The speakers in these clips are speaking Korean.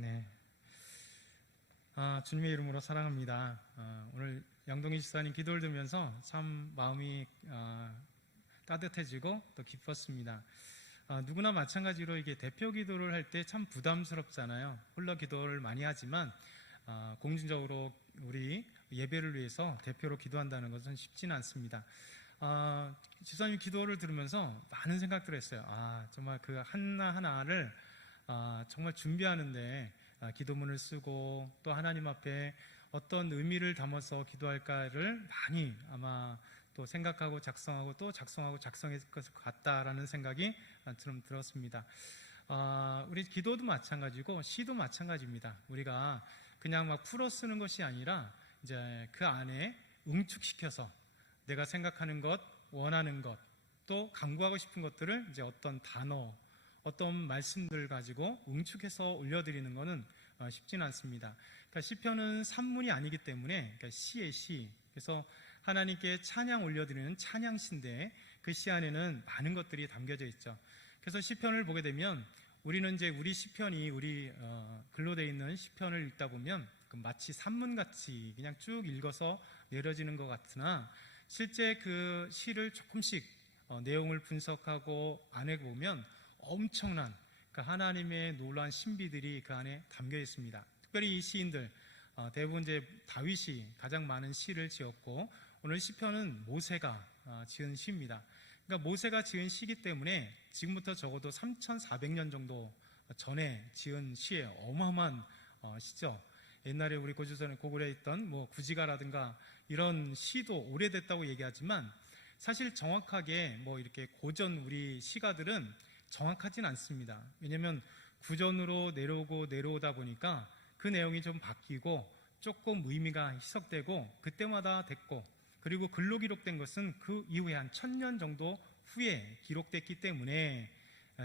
네. 주님의 이름으로 사랑합니다. 오늘 양동희 집사님 기도를 들으면서 참 마음이 따뜻해지고 또 기뻤습니다. 누구나 마찬가지로 이게 대표 기도를 할 때 참 부담스럽잖아요. 홀로 기도를 많이 하지만 공중적으로 우리 예배를 위해서 대표로 기도한다는 것은 쉽지는 않습니다. 집사님 기도를 들으면서 많은 생각들을 했어요. 정말 그 하나하나를 정말 준비하는데 기도문을 쓰고 또 하나님 앞에 어떤 의미를 담아서 기도할까를 많이 아마 또 생각하고 작성하고 또 작성했을 것 같다라는 생각이 좀 들었습니다. 우리 기도도 마찬가지고 시도 마찬가지입니다. 우리가 그냥 막 풀어 쓰는 것이 아니라 이제 그 안에 응축시켜서 내가 생각하는 것, 원하는 것, 또 강구하고 싶은 것들을 이제 어떤 단어, 어떤 말씀들 가지고 응축해서 올려드리는 것은 쉽지는 않습니다. 그러니까 시편은 산문이 아니기 때문에 그러니까 시의 시, 그래서 하나님께 찬양 올려드리는 찬양시인데 그 시 안에는 많은 것들이 담겨져 있죠. 그래서 시편을 보게 되면 우리는 이제 우리 시편이 우리 글로 되어 있는 시편을 읽다 보면 마치 산문같이 그냥 쭉 읽어서 내려지는 것 같으나 실제 그 시를 조금씩 내용을 분석하고 안에 보면 엄청난 하나님의 놀라운 신비들이 그 안에 담겨 있습니다. 특별히 이 시인들 대부분 이제 다윗이 가장 많은 시를 지었고 오늘 시편은 모세가 지은 시입니다. 그러니까 모세가 지은 시기 때문에 지금부터 적어도 3,400년 정도 전에 지은 시예요. 어마어마한 시죠. 옛날에 우리 고구려에 있던 구지가라든가 이런 시도 오래됐다고 얘기하지만 사실 정확하게 이렇게 고전 우리 시가들은 정확하진 않습니다. 왜냐하면 구전으로 내려오다 보니까 그 내용이 좀 바뀌고 조금 의미가 희석되고 그때마다 됐고 그리고 글로 기록된 것은 그 이후에 한 1000년 정도 후에 기록됐기 때문에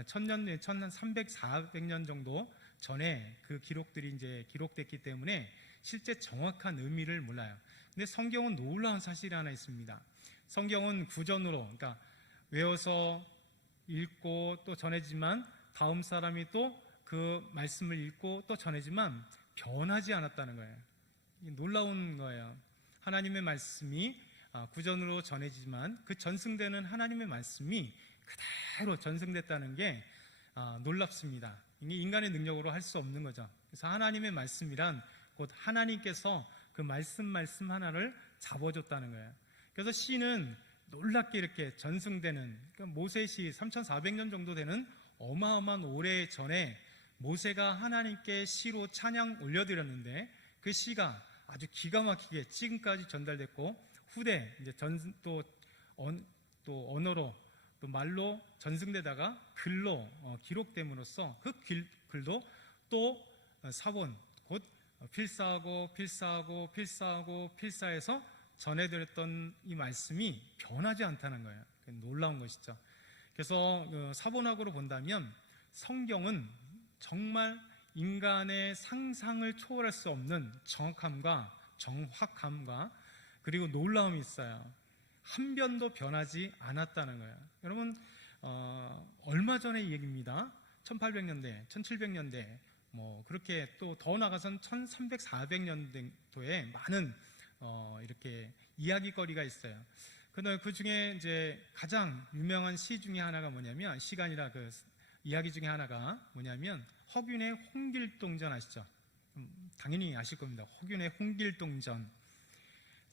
1300, 400년 정도 전에 그 기록들이 이제 기록됐기 때문에 실제 정확한 의미를 몰라요. 근데 성경은 놀라운 사실이 하나 있습니다. 성경은 구전으로, 그러니까 외워서 읽고 또 전해지만 다음 사람이 또 그 말씀을 읽고 또 전해지만 변하지 않았다는 거예요. 놀라운 거예요. 하나님의 말씀이 구전으로 전해지지만 그 전승되는 하나님의 말씀이 그대로 전승됐다는 게 놀랍습니다. 이게 인간의 능력으로 할 수 없는 거죠. 그래서 하나님의 말씀이란 곧 하나님께서 그 말씀 하나를 잡아줬다는 거예요. 그래서 시는 놀랍게 이렇게 전승되는 모세시 3,400년 정도 되는 어마어마한 오래 전에 모세가 하나님께 시로 찬양 올려드렸는데 그 시가 아주 기가 막히게 지금까지 전달됐고 후대 이제 또 언어로 또 말로 전승되다가 글로 기록됨으로써 그 글도 또 사본 곧 필사해서 전해드렸던 이 말씀이 변하지 않다는 거예요. 놀라운 것이죠. 그래서 사본학으로 본다면 성경은 정말 인간의 상상을 초월할 수 없는 정확함과 그리고 놀라움이 있어요. 한 변도 변하지 않았다는 거예요. 여러분 얼마 전의 얘기입니다. 1800년대, 1700년대 그렇게 또 더 나가선 1300, 400년도에 많은 이렇게 이야기거리가 있어요. 그 중에 이제 가장 유명한 시 중에 하나가 뭐냐면 시간이라 그 이야기 중에 하나가 뭐냐면 허균의 홍길동전 아시죠? 당연히 아실 겁니다. 허균의 홍길동전,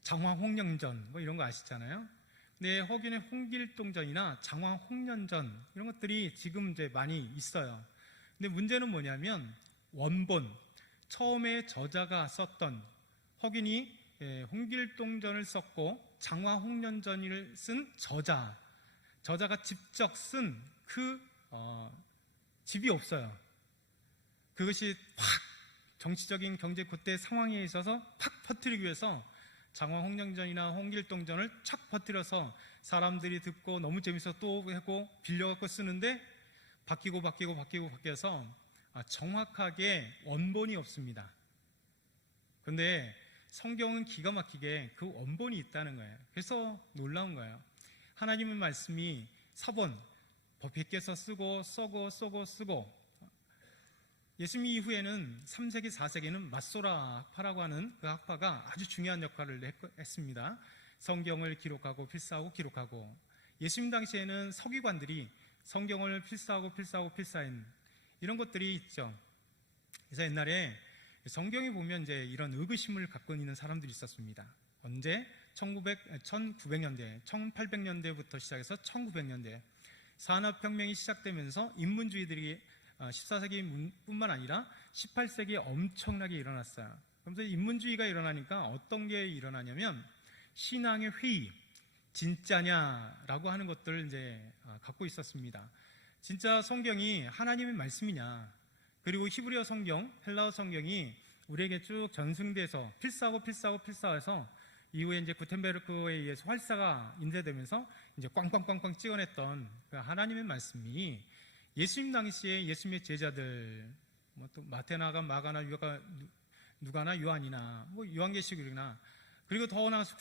장화홍련전 이런 거 아시잖아요. 근데 허균의 홍길동전이나 장화홍련전 이런 것들이 지금 이제 많이 있어요. 근데 문제는 뭐냐면 원본 처음에 저자가 썼던 허균이 홍길동전을 썼고 장화홍련전을 쓴 저자가 직접 쓴 그 집이 없어요. 그것이 확 정치적인 경제 그때 상황에 있어서 팍 퍼뜨리기 위해서 장화홍련전이나 홍길동전을 착 퍼뜨려서 사람들이 듣고 너무 재밌어서 또 하고 빌려갖고 쓰는데 바뀌어서 정확하게 원본이 없습니다. 그런데 성경은 기가 막히게 그 원본이 있다는 거예요. 그래서 놀라운 거예요. 하나님의 말씀이 사본, 베껴서 쓰고 예수님 이후에는 3세기, 4세기는 마소라 학파라고 하는 그 학파가 아주 중요한 역할을 했습니다. 성경을 기록하고 필사하고 기록하고, 예수님 당시에는 서기관들이 성경을 필사한 이런 것들이 있죠. 그래서 옛날에 성경에 보면 이제 이런 의구심을 갖고 있는 사람들이 있었습니다. 언제? 1900년대, 1800년대부터 시작해서 1900년대 산업혁명이 시작되면서 인문주의들이 14세기 뿐만 아니라 18세기에 엄청나게 일어났어요. 그러면서 인문주의가 일어나니까 어떤 게 일어나냐면 신앙의 회의, 진짜냐라고 하는 것들을 이제 갖고 있었습니다. 진짜 성경이 하나님의 말씀이냐, 그리고 히브리어 성경, 헬라어 성경이 우리에게 쭉 전승돼서 필사해서 이후에 이제 구텐베르크에 의해서 활사가 인쇄되면서 이제 꽝꽝꽝꽝 찍어냈던 그 하나님의 말씀이 예수님 당시에 예수님의 제자들, 뭐 또 마테나가 마가나 누가나 요한이나 뭐 요한계시록이나, 그리고 더 나아가서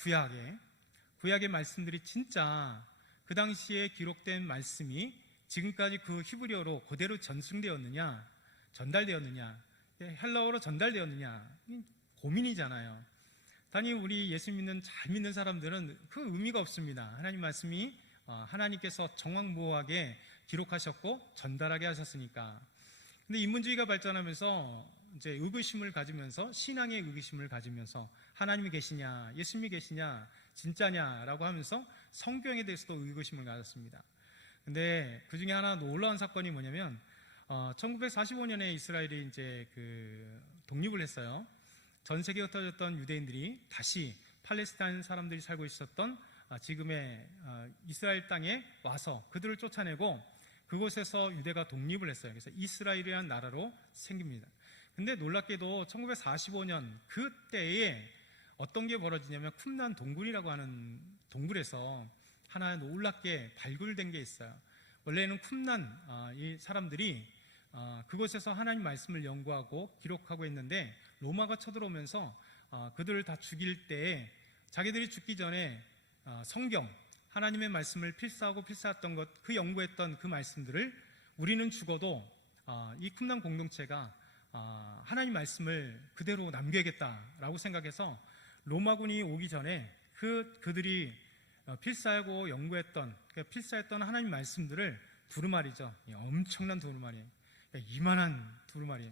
구약의 말씀들이 진짜 그 당시에 기록된 말씀이 지금까지 그 히브리어로 그대로 전승되었느냐, 전달되었느냐, 헬라어로 전달되었느냐, 고민이잖아요. 단지 우리 예수 믿는 잘 믿는 사람들은 그 의미가 없습니다. 하나님 말씀이 하나님께서 정확무호하게 기록하셨고 전달하게 하셨으니까. 근데 인문주의가 발전하면서 이제 의구심을 가지면서, 신앙의 의구심을 가지면서 하나님이 계시냐, 예수님이 계시냐, 진짜냐라고 하면서 성경에 대해서도 의구심을 가졌습니다. 근데 그 중에 하나 놀라운 사건이 뭐냐면 1945년에 이스라엘이 이제 독립을 했어요. 전 세계에 흩어졌던 유대인들이 다시 팔레스타인 사람들이 살고 있었던 지금의 이스라엘 땅에 와서 그들을 쫓아내고 그곳에서 유대가 독립을 했어요. 그래서 이스라엘이라는 나라로 생깁니다. 근데 놀랍게도 1945년 그때에 어떤 게 벌어지냐면 쿰란 동굴이라고 하는 동굴에서 하나 놀랍게 발굴된 게 있어요. 원래는 쿰란 이 사람들이 그곳에서 하나님 말씀을 연구하고 기록하고 있는데 로마가 쳐들어오면서 그들을 다 죽일 때에 자기들이 죽기 전에 성경, 하나님의 말씀을 필사했던 것, 그 연구했던 그 말씀들을 우리는 죽어도 이 쿰란 공동체가 하나님 말씀을 그대로 남겨야겠다라고 생각해서 로마군이 오기 전에 그들이 필사하고 연구했던, 필사했던 하나님 말씀들을 두루마리죠. 엄청난 두루마리, 이만한 두루마리,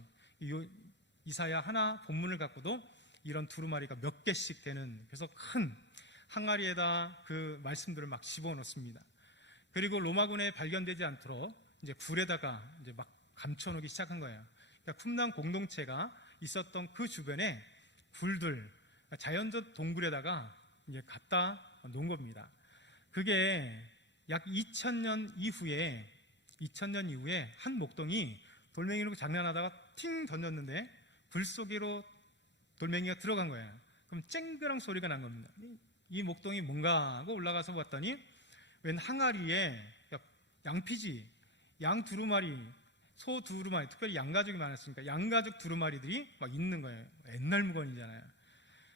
이사야 하나 본문을 갖고도 이런 두루마리가 몇 개씩 되는, 그래서 큰 항아리에다 그 말씀들을 막 집어넣습니다. 그리고 로마군에 발견되지 않도록 이제 굴에다가 이제 막 감춰놓기 시작한 거예요. 그러니까 쿰란 공동체가 있었던 그 주변에 굴들, 자연적 동굴에다가 이제 갖다 놓은 겁니다. 그게 약 2000년 이후에 한 목동이 돌멩이로 장난하다가 팅 던졌는데 불 속으로 돌멩이가 들어간 거예요. 그럼 쨍그랑 소리가 난 겁니다. 이 목동이 뭔가 하고 올라가서 봤더니 웬 항아리에 양피지, 양 두루마리, 소 두루마리, 특별히 양가죽이 많았으니까 양가죽 두루마리들이 막 있는 거예요. 옛날 물건이잖아요.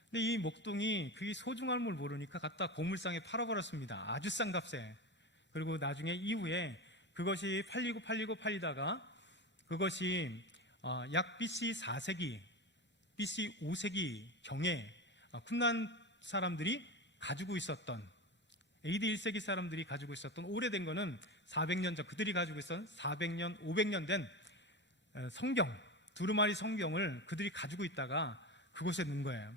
근데 이 목동이 그게 소중한 걸 모르니까 갖다 고물상에 팔아버렸습니다. 아주 싼 값에. 그리고 나중에 이후에 그것이 팔리다가 그것이 약 BC 4세기, BC 5세기 경에 쿰란 사람들이 가지고 있었던, AD 1세기 사람들이 가지고 있었던, 오래된 거는 400년 전 그들이 가지고 있었던 400년, 500년 된 성경, 두루마리 성경을 그들이 가지고 있다가 그곳에 넣은 거예요.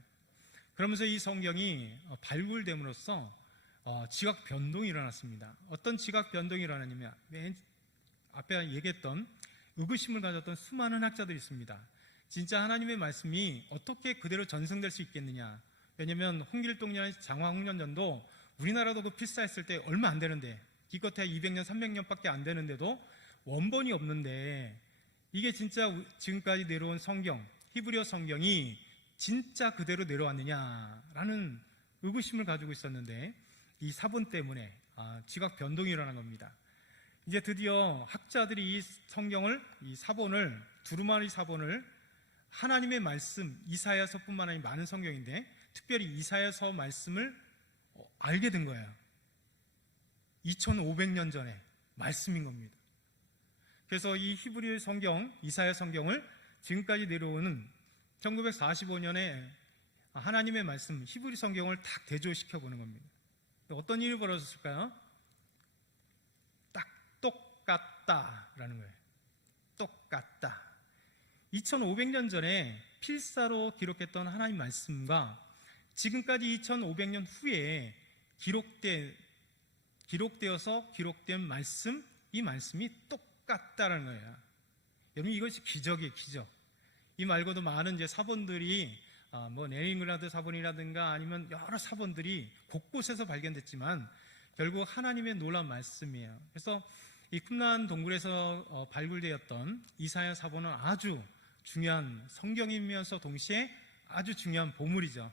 그러면서 이 성경이 발굴됨으로써 지각 변동이 일어났습니다. 어떤 지각 변동이 일어나냐면 맨 앞에 얘기했던 의구심을 가졌던 수많은 학자들이 있습니다. 진짜 하나님의 말씀이 어떻게 그대로 전승될 수 있겠느냐. 왜냐하면 홍길동년, 장화홍련전도 우리나라도 그 필사했을 때 얼마 안 되는데, 기껏해야 200년, 300년밖에 안 되는데도 원본이 없는데 이게 진짜 지금까지 내려온 성경, 히브리어 성경이 진짜 그대로 내려왔느냐라는 의구심을 가지고 있었는데 이 사본 때문에 지각 변동이 일어난 겁니다. 이제 드디어 학자들이 이 성경을, 이 사본을, 두루마리 사본을 하나님의 말씀, 이사야서뿐만 아니라 많은 성경인데 특별히 이사야서 말씀을 알게 된 거예요. 2500년 전에 말씀인 겁니다. 그래서 이 히브리 성경, 이사야 성경을 지금까지 내려오는 1945년에 하나님의 말씀 히브리 성경을 딱 대조시켜 보는 겁니다. 어떤 일이 벌어졌을까요? 딱 똑같다라는 거예요. 똑같다. 2500년 전에 필사로 기록했던 하나님 말씀과 지금까지 2500년 후에 기록되어서 기록된 말씀, 이 말씀이 똑같다라는 거예요. 여러분, 이것이 기적이에요, 기적. 이 말고도 많은 이제 사본들이 레닌그라드 사본이라든가 아니면 여러 사본들이 곳곳에서 발견됐지만 결국 하나님의 놀라운 말씀이에요. 그래서 이 쿰란 동굴에서 발굴되었던 이사야 사본은 아주 중요한 성경이면서 동시에 아주 중요한 보물이죠.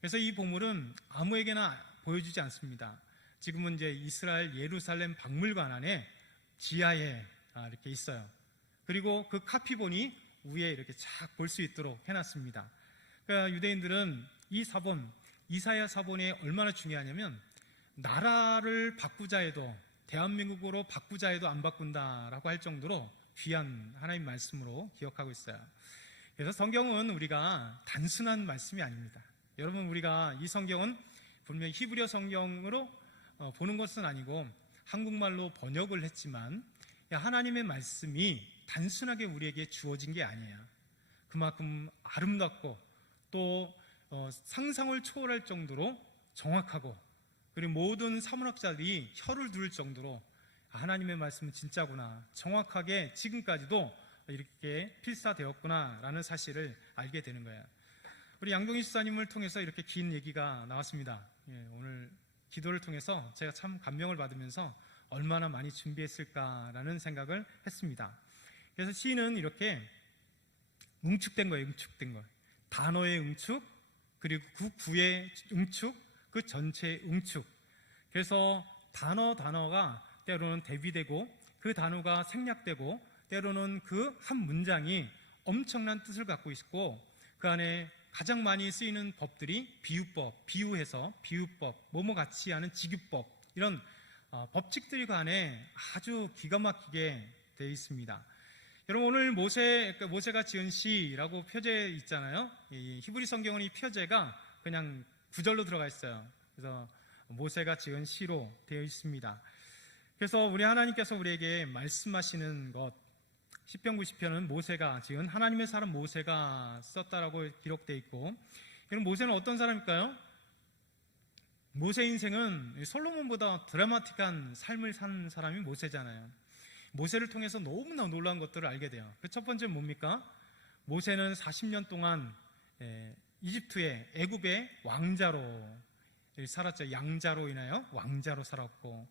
그래서 이 보물은 아무에게나 보여주지 않습니다. 지금은 이제 이스라엘 예루살렘 박물관 안에 지하에 이렇게 있어요. 그리고 그 카피본이 위에 이렇게 쫙 볼 수 있도록 해놨습니다. 그러니까 유대인들은 이 사본, 이사야 사본이 얼마나 중요하냐면 나라를 바꾸자 해도, 대한민국으로 바꾸자 해도 안 바꾼다라고 할 정도로 귀한 하나님 말씀으로 기억하고 있어요. 그래서 성경은 우리가 단순한 말씀이 아닙니다. 여러분, 우리가 이 성경은 분명히 히브리어 성경으로 보는 것은 아니고 한국말로 번역을 했지만 하나님의 말씀이 단순하게 우리에게 주어진 게 아니에요. 그만큼 아름답고 또 상상을 초월할 정도로 정확하고, 그리고 모든 사문학자들이 혀를 두를 정도로 하나님의 말씀은 진짜구나, 정확하게 지금까지도 이렇게 필사되었구나 라는 사실을 알게 되는 거예요. 우리 양동희 집사님을 통해서 이렇게 긴 얘기가 나왔습니다. 오늘 기도를 통해서 제가 참 감명을 받으면서 얼마나 많이 준비했을까라는 생각을 했습니다. 그래서 시인은 이렇게 응축된 거예요. 응축된 거. 단어의 응축, 그리고 그 구의 응축, 그 전체의 응축. 그래서 단어가 때로는 대비되고 그 단어가 생략되고 때로는 그 한 문장이 엄청난 뜻을 갖고 있고 그 안에 가장 많이 쓰이는 법들이 비유법, 비유해서 비유법, 뭐뭐 같이 하는 직유법, 이런 법칙들이 그 안에 아주 기가 막히게 되어 있습니다. 여러분, 오늘 모세가 지은 시라고 표제 있잖아요. 이 히브리 성경은 이 표제가 그냥 구절로 들어가 있어요. 그래서 모세가 지은 시로 되어 있습니다. 그래서 우리 하나님께서 우리에게 말씀하시는 것, 시편 90편은 모세가 지은, 하나님의 사람 모세가 썼다라고 기록되어 있고, 그럼 모세는 어떤 사람일까요? 모세 인생은 솔로몬보다 드라마틱한 삶을 산 사람이 모세잖아요. 모세를 통해서 너무나 놀라운 것들을 알게 돼요. 그 첫 번째는 뭡니까? 모세는 40년 동안 이집트의 애굽의 왕자로 살았죠. 양자로 인하여 왕자로 살았고,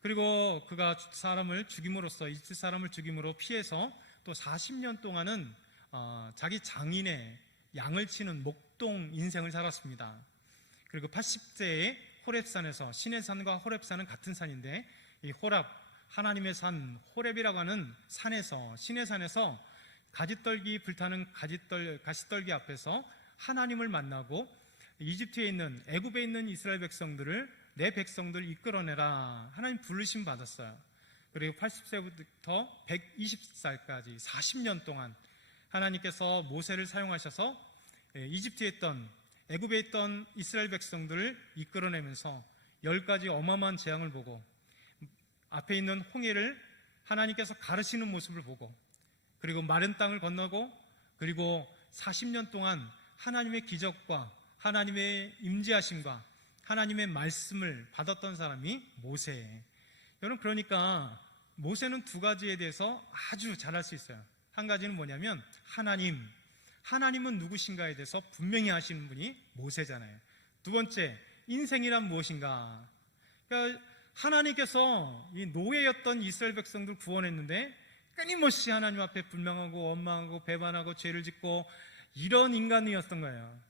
그리고 그가 사람을 죽임으로써, 이집트 사람을 죽임으로 피해서 또 40년 동안은 자기 장인의 양을 치는 목동 인생을 살았습니다. 그리고 80세에 호렙산에서, 신의 산과 호렙산은 같은 산인데 이 하나님의 산 호렙이라고 하는 산에서, 신의 산에서 가지떨기 불타는 가시떨기 앞에서 하나님을 만나고 이집트에 있는, 애굽에 있는 이스라엘 백성들을, 내 백성들 이끌어내라, 하나님 부르심 받았어요. 그리고 80세부터 120살까지 40년 동안 하나님께서 모세를 사용하셔서 이집트에 있던, 애굽에 있던 이스라엘 백성들을 이끌어내면서 10가지 어마어마한 재앙을 보고 앞에 있는 홍해를 하나님께서 가르시는 모습을 보고, 그리고 마른 땅을 건너고, 그리고 40년 동안 하나님의 기적과 하나님의 임재하심과 하나님의 말씀을 받았던 사람이 모세예요. 여러분, 그러니까 모세는 두 가지에 대해서 아주 잘할 수 있어요. 한 가지는 뭐냐면 하나님은 누구신가에 대해서 분명히 아시는 분이 모세잖아요. 두 번째, 인생이란 무엇인가. 그러니까 하나님께서 이 노예였던 이스라엘 백성들 구원했는데 끊임없이 하나님 앞에 불명하고 원망하고 배반하고 죄를 짓고 이런 인간이었던 거예요.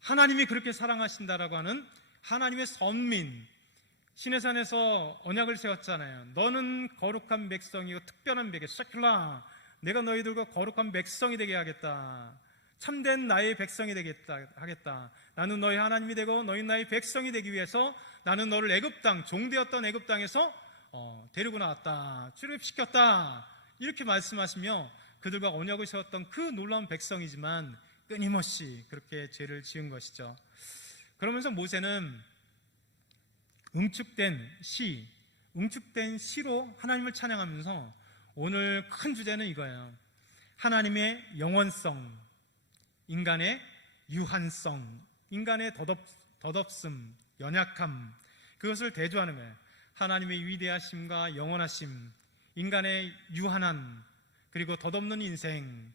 하나님이 그렇게 사랑하신다라고 하는 하나님의 선민, 시내산에서 언약을 세웠잖아요. 너는 거룩한 백성이고 특별한 백성, 세큘라, 내가 너희들과 거룩한 백성이 되게 하겠다, 참된 나의 백성이 하겠다. 나는 너희 하나님이 되고 너희 나의 백성이 되기 위해서 나는 너를 애굽 땅, 종되었던 애굽 땅에서 데리고 나왔다, 출애굽시켰다, 이렇게 말씀하시며 그들과 언약을 세웠던 그 놀라운 백성이지만 끊임없이 그렇게 죄를 지은 것이죠. 그러면서 모세는 응축된 시로 하나님을 찬양하면서 오늘 큰 주제는 이거예요. 하나님의 영원성, 인간의 유한성, 인간의 덧없음, 연약함, 그것을 대조하는 거예요. 하나님의 위대하심과 영원하심, 인간의 유한함, 그리고 덧없는 인생,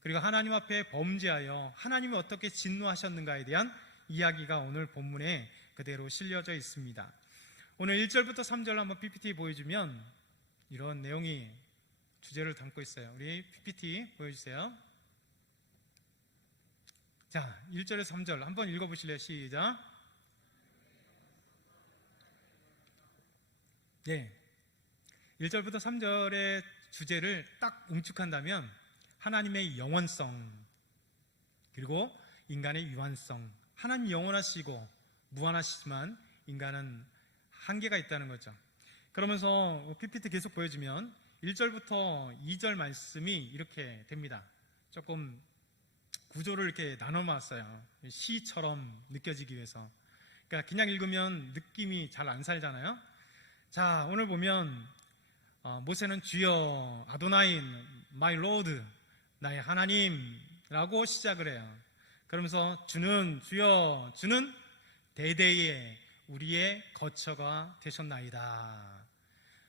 그리고 하나님 앞에 범죄하여 하나님이 어떻게 진노하셨는가에 대한 이야기가 오늘 본문에 그대로 실려져 있습니다. 오늘 1절부터 3절 한번 PPT 보여주면 이런 내용이 주제를 담고 있어요. 우리 PPT 보여주세요. 자, 1절에서 3절 한번 읽어보실래요? 시작. 네, 1절부터 3절의 주제를 딱 응축한다면 하나님의 영원성, 그리고 인간의 유한성. 하나님 영원하시고 무한하시지만 인간은 한계가 있다는 거죠. 그러면서 PPT 계속 보여주면 1절부터 2절 말씀이 이렇게 됩니다. 조금 구조를 이렇게 나눠놨어요. 시처럼 느껴지기 위해서. 그러니까 그냥 읽으면 느낌이 잘 안 살잖아요. 자, 오늘 보면 모세는 주여 아도나인 마이 로드, 나의 하나님라고 시작을 해요. 그러면서 주여 주는 대대의 우리의 거처가 되셨나이다.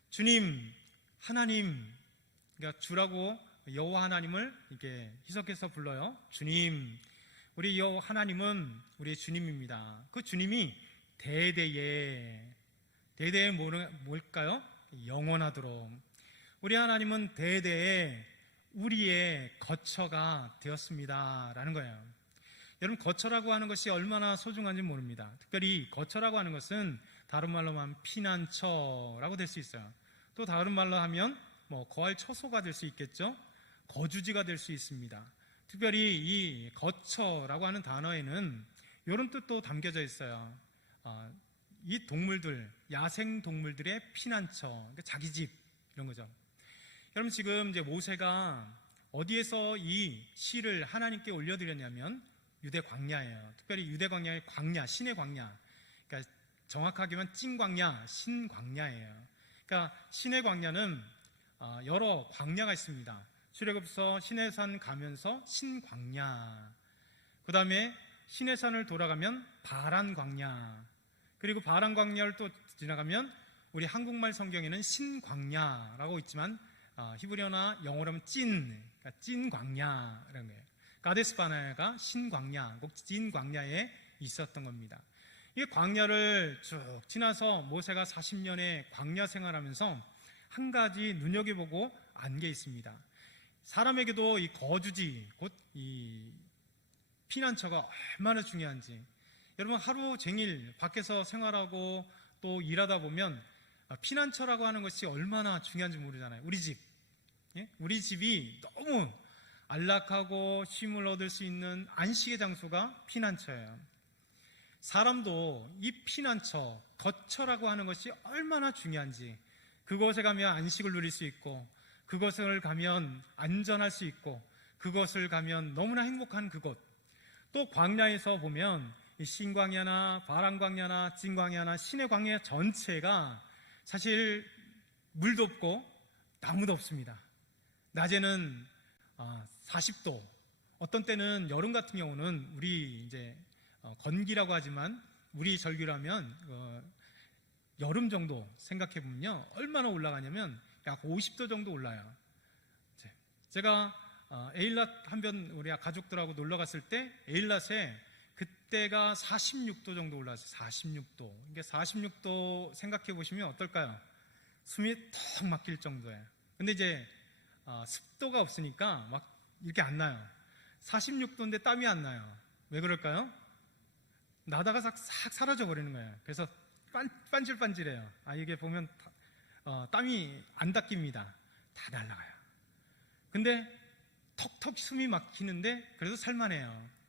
주님, 하나님, 그러니까 주라고 여호와 하나님을 이렇게 희석해서 불러요. 주님, 우리 여호와 하나님은 우리의 주님입니다. 그 주님이 대대에 뭘까요? 영원하도록. 우리 하나님은 대대에 우리의 거처가 되었습니다 라는 거예요. 여러분, 거처라고 하는 것이 얼마나 소중한지 모릅니다. 특별히 거처라고 하는 것은 다른 말로 하면 피난처라고 될 수 있어요. 또 다른 말로 하면 거할 처소가 될 수 있겠죠. 거주지가 될 수 있습니다. 특별히 이 거처라고 하는 단어에는 이런 뜻도 담겨져 있어요. 이 동물들, 야생 동물들의 피난처, 그러니까 자기 집 이런 거죠. 여러분, 지금 이제 모세가 어디에서 이 시를 하나님께 올려드렸냐면 유대 광야예요. 특별히 유대 광야의 광야, 신의 광야. 그러니까 정확하게 하면 찐광야, 신광야예요. 그러니까 신의 광야는 여러 광야가 있습니다. 출애굽서 시내산 가면서 신광야, 그 다음에 시내산을 돌아가면 바란 광야, 그리고 바란 광야를 또 지나가면 우리 한국말 성경에는 신광야라고 있지만 히브리어나 영어로 하면 그러니까 찐 광야라는 거예요. 가데스 바네아가 신광야, 꼭 찐 광야에 있었던 겁니다. 이 광야를 쭉 지나서 모세가 40년의 광야 생활하면서 한 가지 눈여겨보고 안 게 있습니다. 사람에게도 이 거주지, 곧 이 피난처가 얼마나 중요한지. 여러분, 하루 종일 밖에서 생활하고 또 일하다 보면 피난처라고 하는 것이 얼마나 중요한지 모르잖아요. 우리 집, 우리 집이 너무 안락하고 쉼을 얻을 수 있는 안식의 장소가 피난처예요. 사람도 이 피난처, 거처라고 하는 것이 얼마나 중요한지, 그곳에 가면 안식을 누릴 수 있고, 그것을 가면 안전할 수 있고, 그것을 가면 너무나 행복한 그곳. 또 광야에서 보면 이 신광야나 바람광야나 찐광야나 신의 광야 전체가 사실 물도 없고 나무도 없습니다. 낮에는 40도, 어떤 때는 여름 같은 경우는 우리 이제 건기라고 하지만 우리 절기라면 여름 정도 생각해 보면요, 얼마나 올라가냐면 약 50도 정도 올라요. 제가 에일랏 한번 우리 가족들하고 놀러 갔을 때 에일랏에 그때가 46도 정도 올라왔어요. 46도. 이게 46도 생각해 보시면 어떨까요? 숨이 턱 막힐 정도예요. 근데 이제 습도가 없으니까 막 이렇게 안 나요. 46도인데 땀이 안 나요. 왜 그럴까요? 나다가 싹 사라져 버리는 거예요. 그래서 반질반질해요. 이게 보면 땀이 안 닦입니다. 다 날아가요. 근데 턱턱 숨이 막히는데 그래도 살만해요.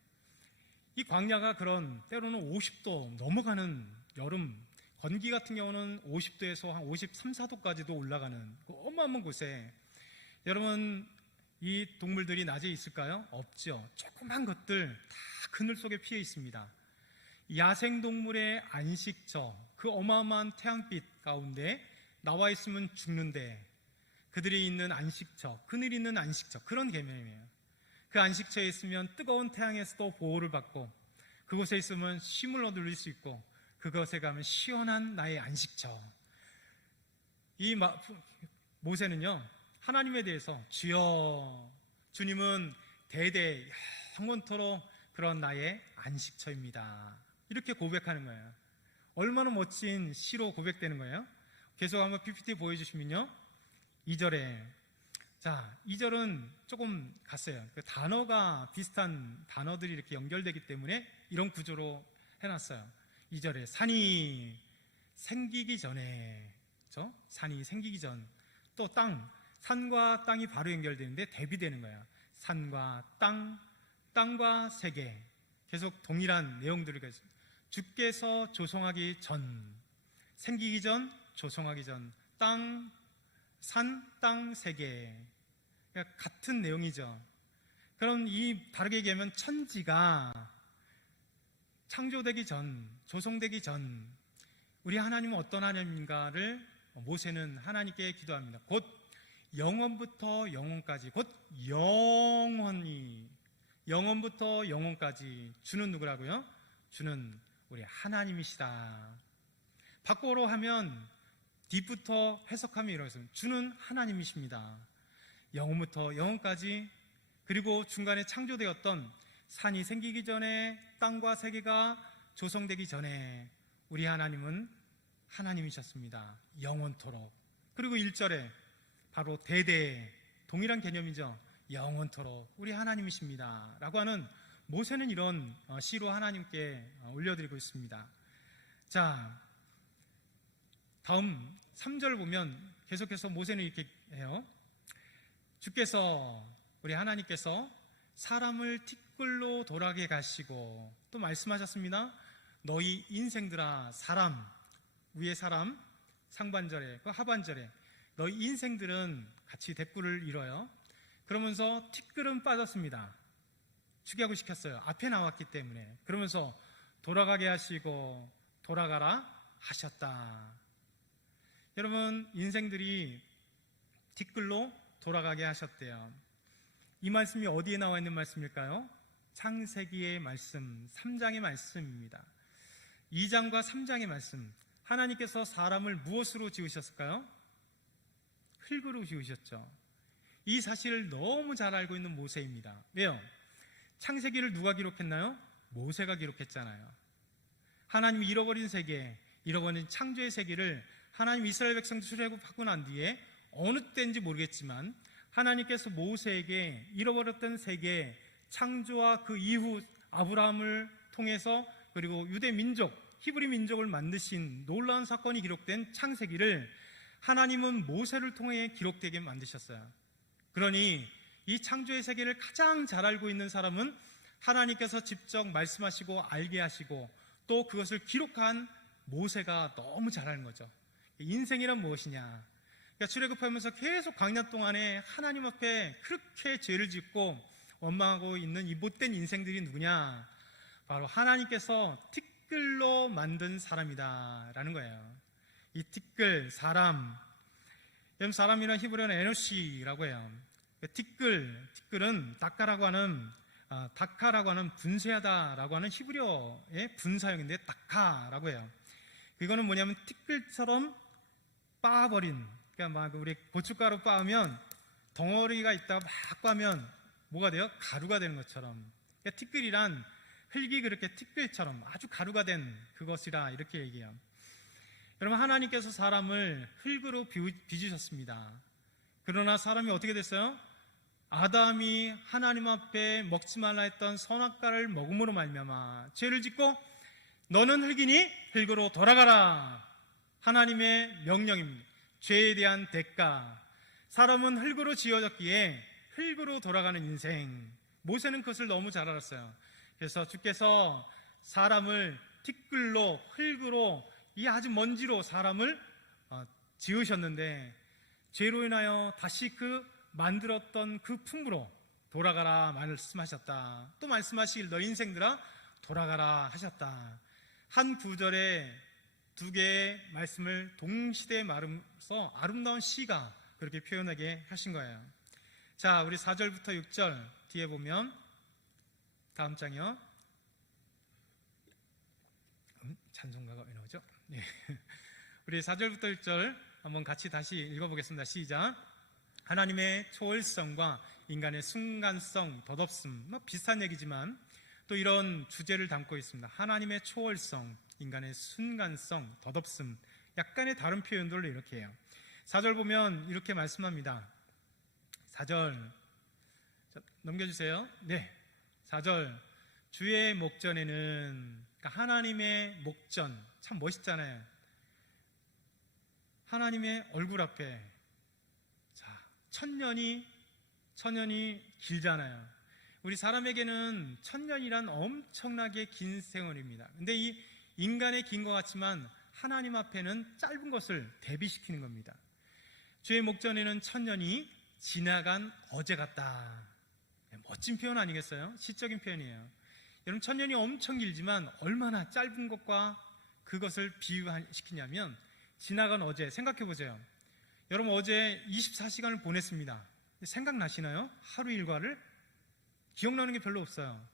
이 광야가 그런 때로는 50도 넘어가는 여름, 건기 같은 경우는 50도에서 한 53, 4도까지도 올라가는 그 어마어마한 곳에, 여러분 이 동물들이 낮에 있을까요? 없죠. 조그만 것들 다 그늘 속에 피해 있습니다. 야생동물의 안식처, 그 어마어마한 태양빛 가운데 나와 있으면 죽는데 그들이 있는 안식처, 그늘이 있는 안식처, 그런 개념이에요. 그 안식처에 있으면 뜨거운 태양에서도 보호를 받고, 그곳에 있으면 쉼을 얻을 수 있고, 그것에 가면 시원한 나의 안식처. 이 모세는요, 하나님에 대해서 주여, 주님은 대대 영원토록 그런 나의 안식처입니다, 이렇게 고백하는 거예요. 얼마나 멋진 시로 고백되는 거예요. 계속 한번 PPT 보여주시면요, 2절에, 자, 2절은 조금 갔어요. 그 단어가 비슷한 단어들이 이렇게 연결되기 때문에 이런 구조로 해놨어요. 2절에 산이 생기기 전에, 그렇죠? 산이 생기기 전, 또 땅, 산과 땅이 바로 연결되는데 대비되는 거예요. 산과 땅, 땅과 세계, 계속 동일한 내용들을 가지고, 주께서 조성하기 전, 생기기 전, 조성하기 전, 땅, 산, 땅, 세계, 그러니까 같은 내용이죠. 그럼 이 다르게 얘기하면 천지가 창조되기 전, 조성되기 전, 우리 하나님은 어떤 하나님인가를 모세는 하나님께 기도합니다. 곧 영원부터 영원까지, 곧 영원히, 영원부터 영원까지 주는 누구라고요? 주는 우리 하나님이시다. 바꿔로 하면 뒤부터 해석하면 이렇습니다. 주는 하나님이십니다. 영원부터 영원까지, 그리고 중간에 창조되었던 산이 생기기 전에, 땅과 세계가 조성되기 전에 우리 하나님은 하나님이셨습니다. 영원토록. 그리고 1절에 바로 대대, 동일한 개념이죠. 영원토록 우리 하나님이십니다 라고 하는, 모세는 이런 시로 하나님께 올려드리고 있습니다. 자, 다음 3절 보면 계속해서 모세는 이렇게 해요. 주께서, 우리 하나님께서 사람을 티끌로 돌아게 가시고, 또 말씀하셨습니다. 너희 인생들아, 사람, 위에 사람, 상반절에, 그 하반절에 너희 인생들은 같이 대꾸를 이뤄요. 그러면서 티끌은 빠졌습니다. 축약을 시켰어요. 앞에 나왔기 때문에. 그러면서 돌아가게 하시고 돌아가라 하셨다. 여러분, 인생들이 티끌로 돌아가게 하셨대요. 이 말씀이 어디에 나와 있는 말씀일까요? 창세기의 말씀, 3장의 말씀입니다. 2장과 3장의 말씀. 하나님께서 사람을 무엇으로 지으셨을까요? 흙으로 지으셨죠. 이 사실을 너무 잘 알고 있는 모세입니다. 왜요? 창세기를 누가 기록했나요? 모세가 기록했잖아요. 하나님이 잃어버린 세계, 잃어버린 창조의 세계를 하나님 이스라엘 백성들 출애굽하고 난 뒤에 어느 때인지 모르겠지만 하나님께서 모세에게 잃어버렸던 세계, 창조와 그 이후 아브라함을 통해서, 그리고 유대 민족, 히브리 민족을 만드신 놀라운 사건이 기록된 창세기를 하나님은 모세를 통해 기록되게 만드셨어요. 그러니 이 창조의 세계를 가장 잘 알고 있는 사람은 하나님께서 직접 말씀하시고 알게 하시고 또 그것을 기록한 모세가 너무 잘 아는 거죠. 인생이란 무엇이냐. 그러니까 출애굽하면서 계속 광야 동안에 하나님 앞에 그렇게 죄를 짓고 원망하고 있는 이 못된 인생들이 누구냐? 바로 하나님께서 티끌로 만든 사람이다 라는 거예요. 이 티끌, 사람, 여러분, 사람이란 히브리어는 에노시라고 해요. 티끌은 다카라고 하는 분쇄하다라고 하는 히브리어의 분사형인데 다카라고 해요. 이거는 뭐냐면 티끌처럼 빻아버린, 그러니까 막 우리 고춧가루 빻으면 덩어리가 있다가 막 빻으면 뭐가 돼요? 가루가 되는 것처럼. 그러니까 티끌이란 흙이 그렇게 티끌처럼 아주 가루가 된 그것이라 이렇게 얘기해요. 여러분, 하나님께서 사람을 흙으로 빚으셨습니다. 그러나 사람이 어떻게 됐어요? 아담이 하나님 앞에 먹지 말라 했던 선악과를 먹음으로 말미암아 죄를 짓고 너는 흙이니 흙으로 돌아가라. 하나님의 명령입니다. 죄에 대한 대가. 사람은 흙으로 지어졌기에 흙으로 돌아가는 인생. 모세는 그것을 너무 잘 알았어요. 그래서 주께서 사람을 티끌로, 흙으로, 이 아주 먼지로 사람을 지으셨는데 죄로 인하여 다시 그 만들었던 그 품으로 돌아가라 말씀하셨다. 또 말씀하시길 너희 인생들아 돌아가라 하셨다. 한 구절에 두 개의 말씀을 동시대에 말해서 아름다운 시가 그렇게 표현하게 하신 거예요. 자, 우리 4절부터 6절 뒤에 보면 다음 장이요. 찬송가가 왜 나오죠? 네. 우리 4절부터 6절 한번 같이 다시 읽어보겠습니다. 시작. 하나님의 초월성과 인간의 순간성, 덧없음, 비슷한 얘기지만 또 이런 주제를 담고 있습니다. 하나님의 초월성, 인간의 순간성, 덧없음, 약간의 다른 표현들로 이렇게 해요. 4절 보면 이렇게 말씀합니다. 4절 넘겨주세요. 네, 4절 주의 목전에는, 그러니까 하나님의 목전, 참 멋있잖아요. 하나님의 얼굴 앞에, 자, 천년이 길잖아요. 우리 사람에게는 천년이란 엄청나게 긴 세월입니다. 근데 이 인간의 긴 것 같지만 하나님 앞에는 짧은 것을 대비시키는 겁니다. 주의 목전에는 천년이 지나간 어제 같다. 멋진 표현 아니겠어요? 시적인 표현이에요. 여러분, 천년이 엄청 길지만 얼마나 짧은 것과 그것을 비유시키냐면 지나간 어제, 생각해 보세요. 여러분, 어제 24시간을 보냈습니다. 생각나시나요? 하루 일과를? 기억나는 게 별로 없어요.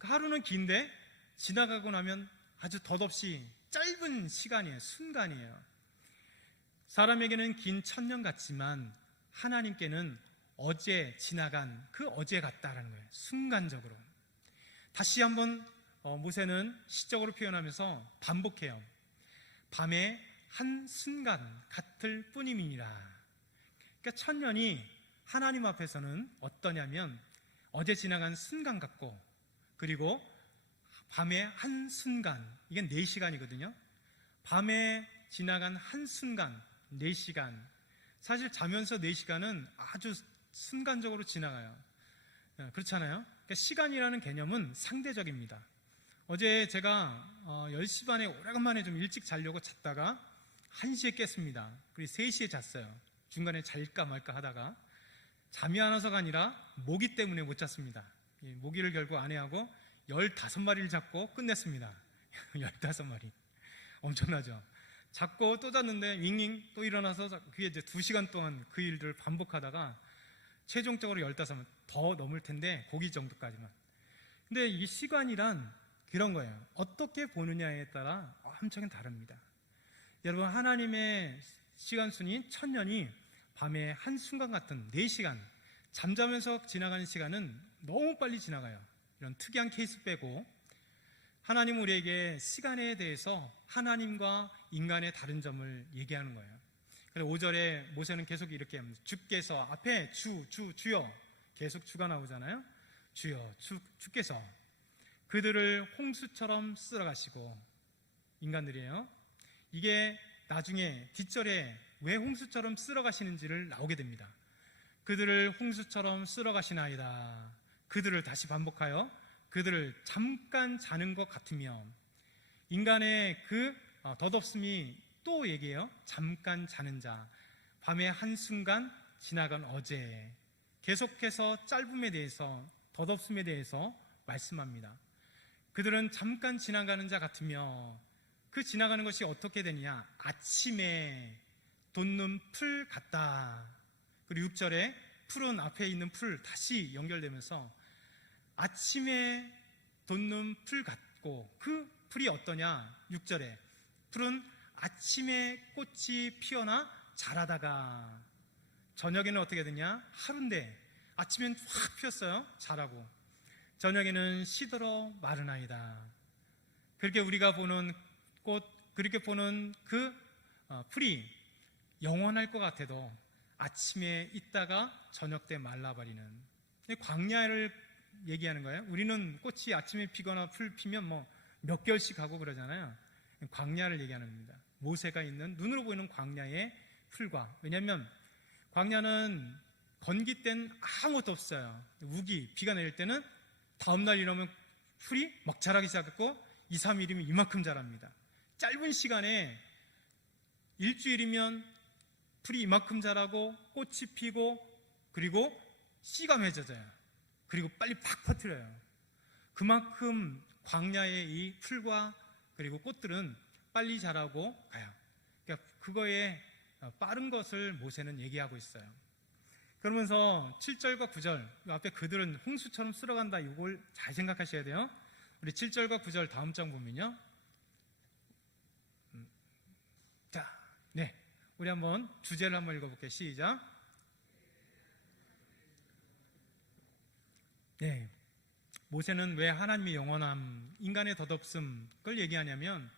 하루는 긴데 지나가고 나면 아주 덧없이 짧은 시간이에요. 순간이에요. 사람에게는 긴 천년 같지만 하나님께는 어제 지나간 그 어제 같다라는 거예요. 순간적으로. 다시 한번 모세는 시적으로 표현하면서 반복해요. 밤의 한 순간 같을 뿐임이니라. 그러니까 천년이 하나님 앞에서는 어떠냐면 어제 지나간 순간 같고, 그리고 밤의 한 순간, 이게 4시간이거든요. 밤에 지나간 한 순간 4시간, 사실 자면서 4시간은 아주 순간적으로 지나가요. 그렇잖아요. 그러니까 시간이라는 개념은 상대적입니다. 어제 제가 10시 반에 오래간만에 좀 일찍 자려고 잤다가 1시에 깼습니다. 그리고 3시에 잤어요. 중간에 잘까 말까 하다가 잠이 안 와서가 아니라 모기 때문에 못 잤습니다. 모기를 결국 아내하고 15마리를 잡고 끝냈습니다. 15마리. 엄청나죠? 잡고 또 잤는데 윙윙 또 일어나서 그게 이제 2시간 동안 그 일들을 반복하다가 최종적으로 15마리, 더 넘을 텐데 고기 정도까지만. 근데 이 시간이란 그런 거예요. 어떻게 보느냐에 따라 엄청 다릅니다. 여러분, 하나님의 시간순위 천년이 밤의 한순간 같은 4시간, 잠자면서 지나가는 시간은 너무 빨리 지나가요. 이런 특이한 케이스 빼고 하나님은 우리에게 시간에 대해서 하나님과 인간의 다른 점을 얘기하는 거예요. 그래서 5절에 모세는 계속 이렇게 합니다. 주께서, 앞에 주여 계속 주가 나오잖아요. 주여, 주께서 그들을 홍수처럼 쓸어가시고, 인간들이에요. 이게 나중에 뒷절에 왜 홍수처럼 쓸어가시는지를 나오게 됩니다. 그들을 홍수처럼 쓸어가시나이다. 그들을, 다시 반복하여 그들을 잠깐 자는 것 같으며, 인간의 그 덧없음이 또 얘기해요. 잠깐 자는 자, 밤의 한순간 지나간 어제. 계속해서 짧음에 대해서, 덧없음에 대해서 말씀합니다. 그들은 잠깐 지나가는 자 같으며, 그 지나가는 것이 어떻게 되느냐, 아침에 돋는 풀 같다. 그리고 6절에 풀은, 앞에 있는 풀 다시 연결되면서 아침에 돋는 풀 같고, 그 풀이 어떠냐, 6절에 풀은 아침에 꽃이 피어나 자라다가 저녁에는 어떻게 되냐, 하루인데 아침엔 확 피었어요. 자라고 저녁에는 시들어 마르나이다. 그렇게 우리가 보는 꽃, 그렇게 보는 그 풀이 영원할 것 같아도 아침에 있다가 저녁 때 말라버리는, 광야를 얘기하는 거예요. 우리는 꽃이 아침에 피거나 풀 피면 뭐 몇 개월씩 가고 그러잖아요. 광야를 얘기하는 겁니다. 모세가 있는, 눈으로 보이는 광야의 풀과. 왜냐하면 광야는 건기 때는 아무것도 없어요. 우기, 비가 내릴 때는 다음날 이러면 풀이 막 자라기 시작했고 2, 3일이면 이만큼 자랍니다. 짧은 시간에 일주일이면 풀이 이만큼 자라고 꽃이 피고 그리고 씨가 맺어져요. 그리고 빨리 팍 퍼뜨려요. 그만큼 광야의 이 풀과 그리고 꽃들은 빨리 자라고 가요. 그러니까 그거에 빠른 것을 모세는 얘기하고 있어요. 그러면서 7절과 9절 앞에 그들은 홍수처럼 쓸어간다, 이걸 잘 생각하셔야 돼요. 우리 7절과 9절 다음 장 보면요. 자, 네, 우리 한번 주제를 한번 읽어볼게요. 시작. 네, 모세는 왜 하나님의 영원함, 인간의 덧없음 그걸 얘기하냐면,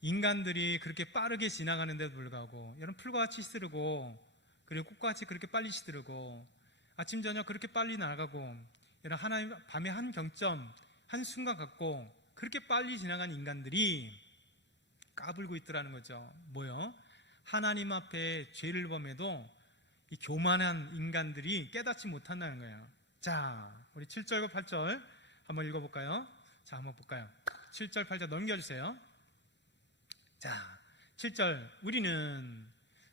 인간들이 그렇게 빠르게 지나가는데도 불구하고, 여러분 풀과 같이 시들고 그리고 꽃과 같이 그렇게 빨리 시들고 아침 저녁 그렇게 빨리 나가고, 여러분 하나님 밤의 한 경점 한 순간 갖고 그렇게 빨리 지나간 인간들이 까불고 있더라는 거죠. 뭐요? 하나님 앞에 죄를 범해도 이 교만한 인간들이 깨닫지 못한다는 거예요. 자, 우리 7절과 8절 한번 읽어볼까요? 자, 한번 볼까요? 7절 8절 넘겨주세요. 자, 7절 우리는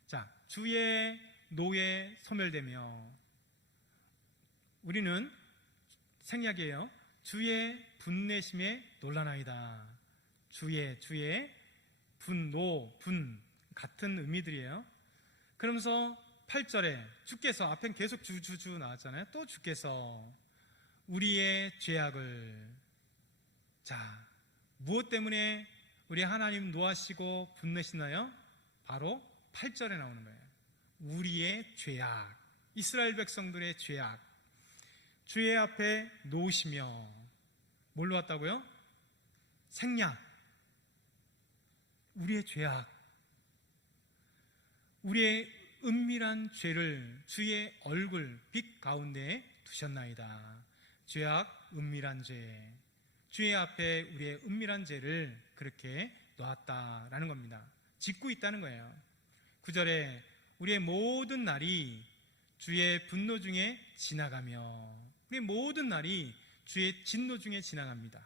자 주의 노에 소멸되며, 우리는 생략이에요. 주의 분내심에 놀라나이다. 주의 분노, 분 같은 의미들이에요. 그러면서 8절에 주께서, 앞엔 계속 주 나왔잖아요. 또 주께서 우리의 죄악을, 자 무엇 때문에 우리 하나님 노하시고 분내시나요? 바로 8절에 나오는 거예요. 우리의 죄악, 이스라엘 백성들의 죄악, 주의 앞에 놓으시며, 뭘로 왔다고요? 생략, 우리의 죄악, 우리의 은밀한 죄를 주의 얼굴 빛 가운데에 두셨나이다. 죄악, 은밀한 죄, 주의 앞에 우리의 은밀한 죄를 그렇게 놓았다라는 겁니다. 짓고 있다는 거예요. 9절에 우리의 모든 날이 주의 분노 중에 지나가며, 우리의 모든 날이 주의 진노 중에 지나갑니다.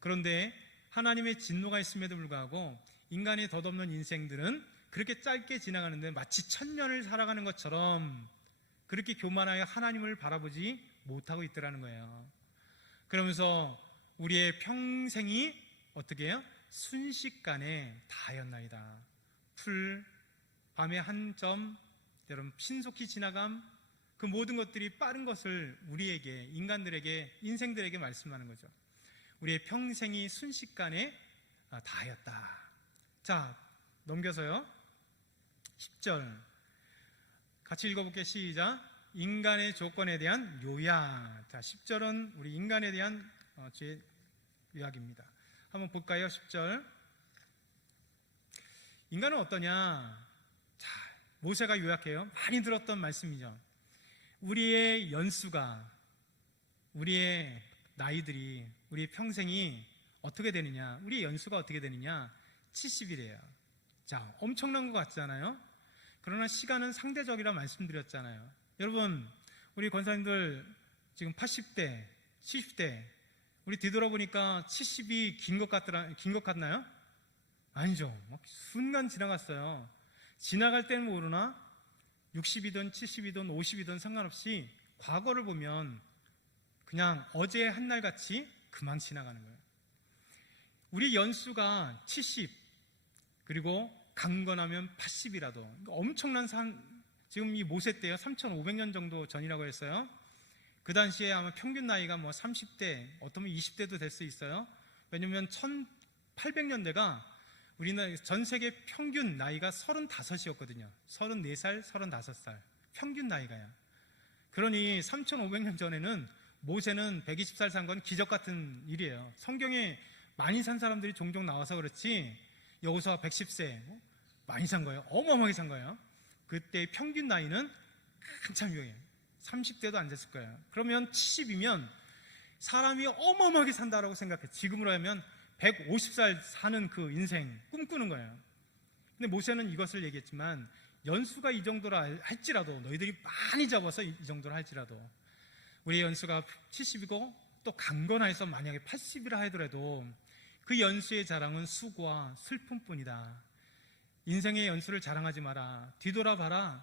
그런데 하나님의 진노가 있음에도 불구하고 인간의 덧없는 인생들은 그렇게 짧게 지나가는데 마치 천년을 살아가는 것처럼 그렇게 교만하여 하나님을 바라보지 못하고 있더라는 거예요. 그러면서 우리의 평생이 어떻게 해요? 순식간에 다하였나이다. 풀, 밤의 한 점, 여러분 신속히 지나감, 그 모든 것들이 빠른 것을 우리에게, 인간들에게, 인생들에게 말씀하는 거죠. 우리의 평생이 순식간에 다하였다. 자, 넘겨서요 10절 같이 읽어볼게요. 시작. 인간의 조건에 대한 요약. 자, 10절은 우리 인간에 대한 제 요약입니다. 한번 볼까요? 10절. 인간은 어떠냐? 자, 모세가 요약해요. 많이 들었던 말씀이죠. 우리의 연수가, 우리의 나이들이, 우리 평생이 어떻게 되느냐? 우리의 연수가 어떻게 되느냐? 70이래요. 자, 엄청난 것 같잖아요. 그러나 시간은 상대적이라 말씀드렸잖아요. 여러분, 우리 권사님들 지금 80대, 70대, 우리 뒤돌아보니까 70이 긴 것 같나요? 아니죠. 막 순간 지나갔어요. 지나갈 때는 모르나 60이든 70이든 50이든 상관없이 과거를 보면 그냥 어제 한날 같이 금방 지나가는 거예요. 우리 연수가 70, 그리고 강건하면 80이라도 엄청난 지금 이 모세 때요 3,500년 정도 전이라고 했어요. 그 당시에 아마 평균 나이가 뭐 30대, 어쩌면 20대도 될 수 있어요. 왜냐면 1800년대가 우리나라 전 세계 평균 나이가 35이었거든요. 34살, 35살 평균 나이가요. 그러니 3,500년 전에는 모세는 120살 산 건 기적 같은 일이에요. 성경에 많이 산 사람들이 종종 나와서 그렇지, 여기서 110세 많이 산 거예요. 어마어마하게 산 거예요. 그때 평균 나이는 한참 유행해요. 30대도 안 됐을 거예요. 그러면 70이면 사람이 어마어마하게 산다라고 생각해. 지금으로 하면 150살 사는 그 인생 꿈꾸는 거예요. 근데 모세는 이것을 얘기했지만, 연수가 이 정도라 할지라도, 너희들이 많이 잡아서 이 정도라 할지라도, 우리의 연수가 70이고 또 강건하여서 만약에 80이라 하더라도 그 연수의 자랑은 수고와 슬픔뿐이다. 인생의 연수를 자랑하지 마라. 뒤돌아봐라.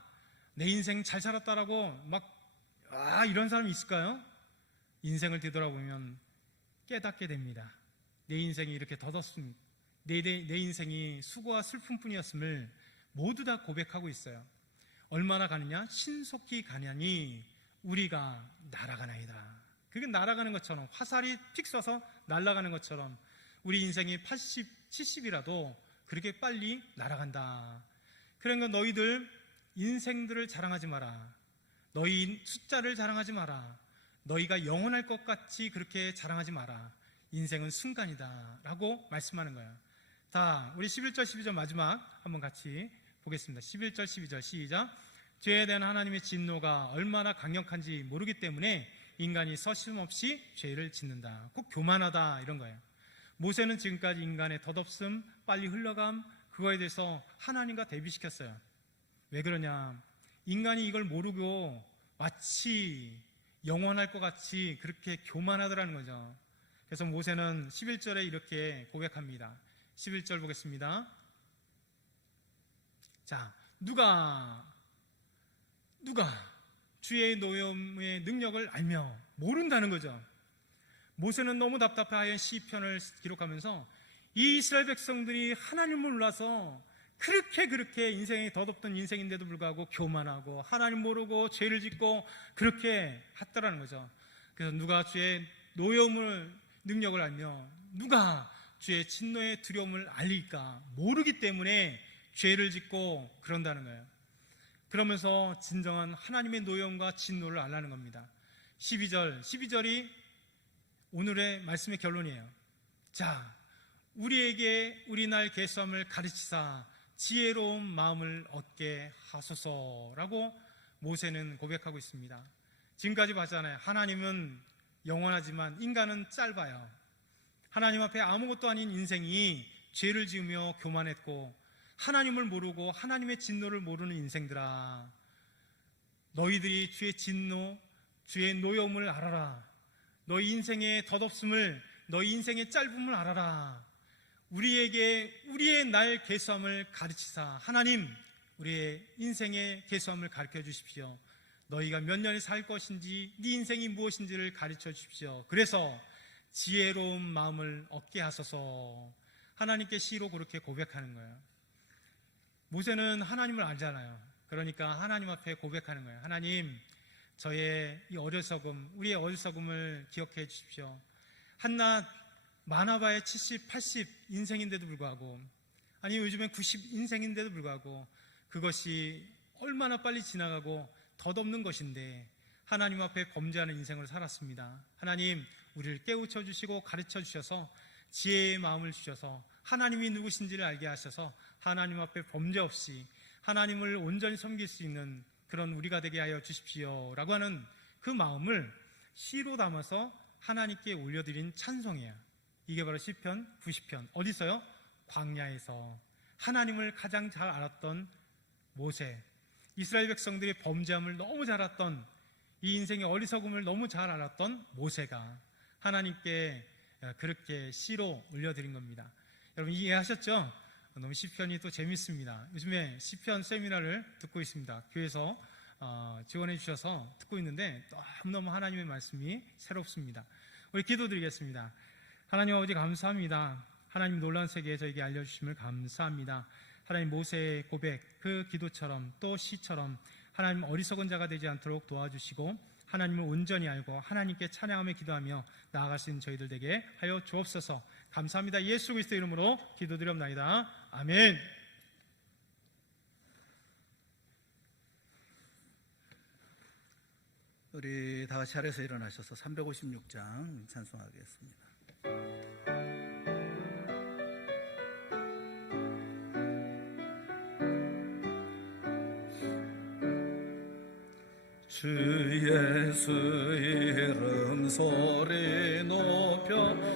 내 인생 잘 살았다라고 막 이런 사람이 있을까요? 인생을 되돌아보면 깨닫게 됩니다. 내 인생이 이렇게 덧없음, 내 인생이 수고와 슬픔뿐이었음을 모두 다 고백하고 있어요. 얼마나 가느냐? 신속히 가냐니 우리가 날아가나이다. 그게 날아가는 것처럼, 화살이 픽 쏴서 날아가는 것처럼 우리 인생이 80, 70이라도 그렇게 빨리 날아간다. 그러니까 너희들 인생들을 자랑하지 마라. 너희 숫자를 자랑하지 마라. 너희가 영원할 것 같이 그렇게 자랑하지 마라. 인생은 순간이다 라고 말씀하는 거야. 자, 우리 11절 12절 마지막 한번 같이 보겠습니다. 11절 12절 시작. 죄에 대한 하나님의 진노가 얼마나 강력한지 모르기 때문에 인간이 서슴없이 죄를 짓는다. 꼭 교만하다 이런 거예요. 모세는 지금까지 인간의 덧없음, 빨리 흘러감, 그거에 대해서 하나님과 대비시켰어요. 왜 그러냐? 인간이 이걸 모르고 마치 영원할 것 같이 그렇게 교만하더라는 거죠. 그래서 모세는 11절에 이렇게 고백합니다. 11절 보겠습니다. 자, 누가 주의 노염의 능력을 알며 모른다는 거죠. 모세는 너무 답답해하여 시편을 기록하면서 이 이스라엘 백성들이 하나님을 몰라서 그렇게 인생이 덧없던 인생인데도 불구하고 교만하고 하나님 모르고 죄를 짓고 그렇게 했더라는 거죠. 그래서 누가 주의 노여움을 능력을 알며 누가 주의 진노의 두려움을 알릴까? 모르기 때문에 죄를 짓고 그런다는 거예요. 그러면서 진정한 하나님의 노여움과 진노를 알라는 겁니다. 12절이 오늘의 말씀의 결론이에요. 자, 우리에게 우리 날 계수함을 가르치사 지혜로운 마음을 얻게 하소서라고 모세는 고백하고 있습니다. 지금까지 봤잖아요. 하나님은 영원하지만 인간은 짧아요. 하나님 앞에 아무것도 아닌 인생이 죄를 지으며 교만했고 하나님을 모르고 하나님의 진노를 모르는 인생들아, 너희들이 주의 진노, 주의 노여움을 알아라. 너희 인생의 덧없음을, 너희 인생의 짧음을 알아라. 우리에게 우리의 날 계수함을 가르치사. 하나님, 우리의 인생의 계수함을 가르쳐 주십시오. 너희가 몇 년을 살 것인지, 네 인생이 무엇인지를 가르쳐 주십시오. 그래서 지혜로운 마음을 얻게 하소서. 하나님께 시로 그렇게 고백하는 거예요. 모세는 하나님을 알잖아요. 그러니까 하나님 앞에 고백하는 거예요. 하나님, 저의 이 어리석음, 우리의 어리석음을 기억해 주십시오. 한낱 많아봐야 70, 80 인생인데도 불구하고, 아니 요즘엔 90 인생인데도 불구하고 그것이 얼마나 빨리 지나가고 덧없는 것인데 하나님 앞에 범죄하는 인생을 살았습니다. 하나님, 우리를 깨우쳐 주시고 가르쳐 주셔서 지혜의 마음을 주셔서 하나님이 누구신지를 알게 하셔서 하나님 앞에 범죄 없이 하나님을 온전히 섬길 수 있는 그런 우리가 되게 하여 주십시오 라고 하는 그 마음을 시로 담아서 하나님께 올려드린 찬송이에요. 이게 바로 시편 90편. 어디서요? 광야에서 하나님을 가장 잘 알았던 모세, 이스라엘 백성들이 범죄함을 너무 잘 알았던, 이 인생의 어리석음을 너무 잘 알았던 모세가 하나님께 그렇게 시로 올려드린 겁니다. 여러분 이해하셨죠? 너무 시편이 또 재밌습니다. 요즘에 시편 세미나를 듣고 있습니다. 교회에서 지원해 주셔서 듣고 있는데 너무너무 하나님의 말씀이 새롭습니다. 우리 기도드리겠습니다. 하나님 아버지 감사합니다. 하나님 놀라운 세계에 저에게 알려주심을 감사합니다. 하나님 모세의 고백, 그 기도처럼 또 시처럼 하나님 어리석은 자가 되지 않도록 도와주시고 하나님을 온전히 알고 하나님께 찬양하며 기도하며 나아갈 수 있는 저희들 되게 하여 주옵소서. 감사합니다. 예수 그리스도 이름으로 기도드리옵나이다. 아멘. 우리 다 같이 자리에서 일어나셔서 356장 찬송하겠습니다. 주 예수 이름 소리 높여